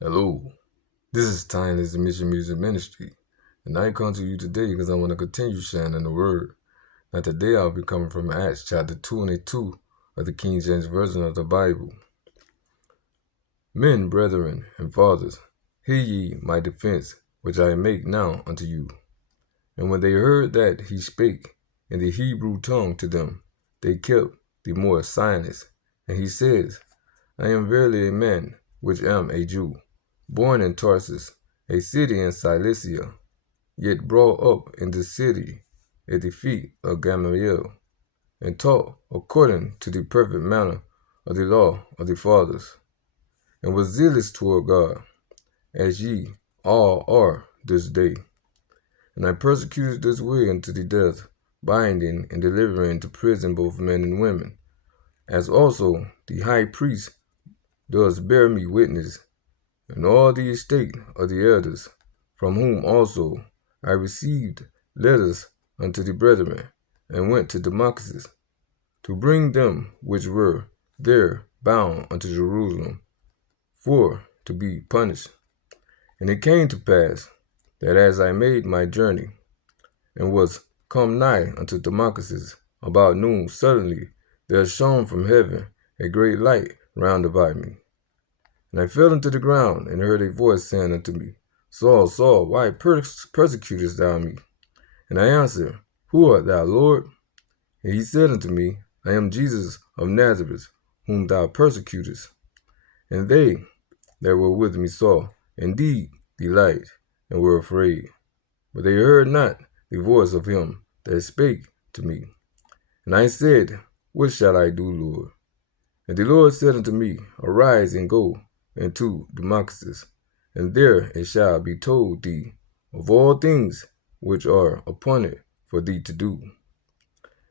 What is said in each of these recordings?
Hello, this is Timeless Mission Music Ministry, and I come to you today because I want to continue sharing in the Word. Now today I'll be coming from Acts chapter 22 of the King James Version of the Bible. Men, brethren, and fathers, hear ye my defense, which I make now unto you. And when they heard that he spake in the Hebrew tongue to them, they kept the more silence. And he says, I am verily a man, which am a Jew, born in Tarsus, a city in Cilicia, yet brought up in the city at the feet of Gamaliel, and taught according to the perfect manner of the law of the fathers, and was zealous toward God, as ye all are this day. And I persecuted this way unto the death, binding and delivering into prison both men and women, as also the high priest does bear me witness, and all the estate of the elders, from whom also I received letters unto the brethren, and went to Damascus, to bring them which were there bound unto Jerusalem, for to be punished. And it came to pass, that as I made my journey, and was come nigh unto Damascus about noon, suddenly there shone from heaven a great light round about me. And I fell into the ground, and heard a voice saying unto me, Saul, Saul, why persecutest thou me? And I answered, Who art thou, Lord? And he said unto me, I am Jesus of Nazareth, whom thou persecutest. And they that were with me saw indeed the light, and were afraid. But they heard not the voice of him that spake to me. And I said, What shall I do, Lord? And the Lord said unto me, Arise and go into Damascus, and there it shall be told thee of all things which are appointed for thee to do.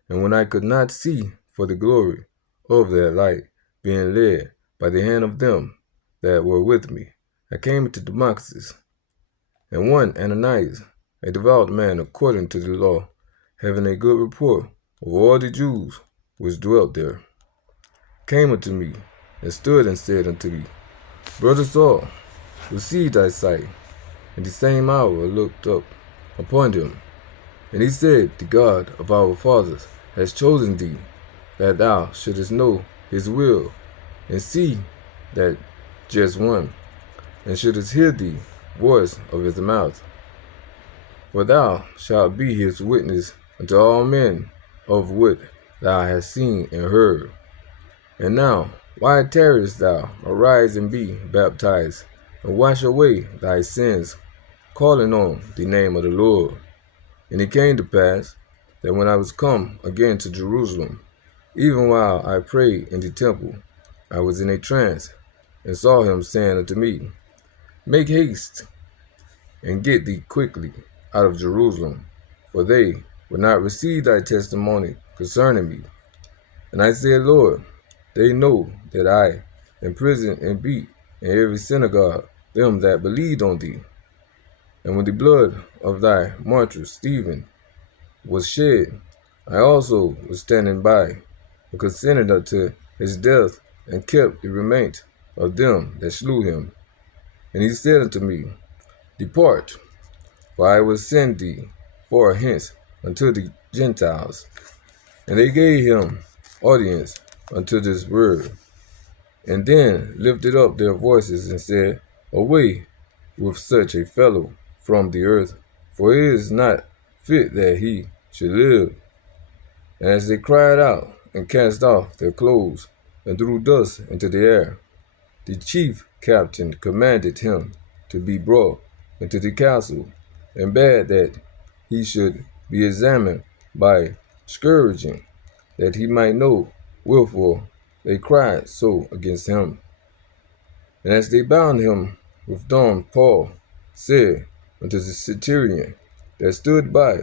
And when I could not see for the glory of that light, being led by the hand of them that were with me, I came into Damascus. And one Ananias, a devout man according to the law, having a good report of all the Jews which dwelt there, came unto me, and stood and said unto me, Brother Saul, receive thy sight. In the same hour I looked up upon him, and he said, The God of our fathers has chosen thee, that thou shouldest know his will, and see that just one, and shouldest hear the voice of his mouth. For thou shalt be his witness unto all men of what thou hast seen and heard. And now, why tarriest thou? Arise and be baptized, and wash away thy sins, calling on the name of the Lord. And it came to pass, that when I was come again to Jerusalem, even while I prayed in the temple, I was in a trance, and saw him saying unto me, Make haste, and get thee quickly out of Jerusalem, for they will not receive thy testimony concerning me. And I said, Lord, they know that I imprisoned and beat in every synagogue them that believed on thee. And when the blood of thy martyr Stephen was shed, I also was standing by, and consented unto his death, and kept the remains of them that slew him. And he said unto me, Depart, for I will send thee far hence unto the Gentiles. And they gave him audience unto this word, and then lifted up their voices and said, Away with such a fellow from the earth, for it is not fit that he should live. And as they cried out and cast off their clothes and threw dust into the air, the chief captain commanded him to be brought into the castle, and bade that he should be examined by scourging, that he might know wherefore they cried so against him. And as they bound him with thongs, Paul said unto the centurion that stood by,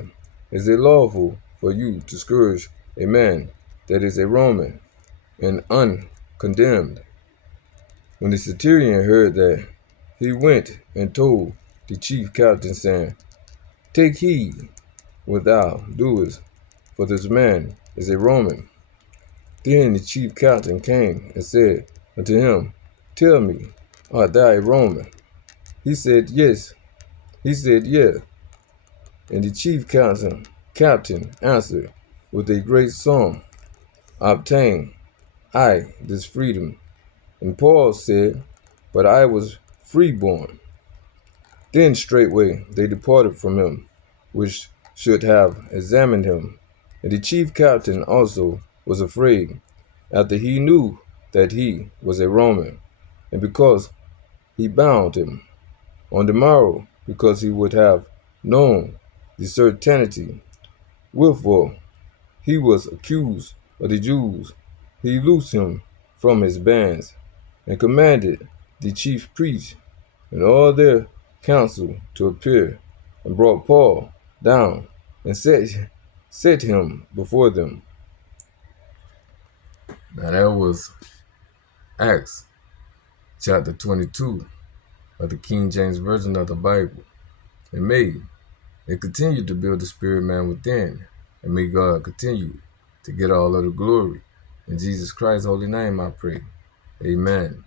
Is it lawful for you to scourge a man that is a Roman and uncondemned? When the centurion heard that, he went and told the chief captain, saying, Take heed what thou doest, for this man is a Roman. Then the chief captain came and said unto him, Tell me, Art thou a Roman? He said, Yes. He said, Yeah. And the chief captain answered with a great sum, obtain I this freedom. And Paul said, But I was freeborn. Then straightway they departed from him, which should have examined him. And the chief captain also was afraid, after he knew that he was a Roman, and because he bound him. On the morrow, because he would have known the certainty wherefore he was accused of the Jews, he loosed him from his bands, and commanded the chief priests and all their council to appear, and brought Paul down and set him before them. Now that was Acts chapter 22 of the King James Version of the Bible. And may it continue to build the spirit man within, and may God continue to get all of the glory. In Jesus Christ's holy name I pray. Amen.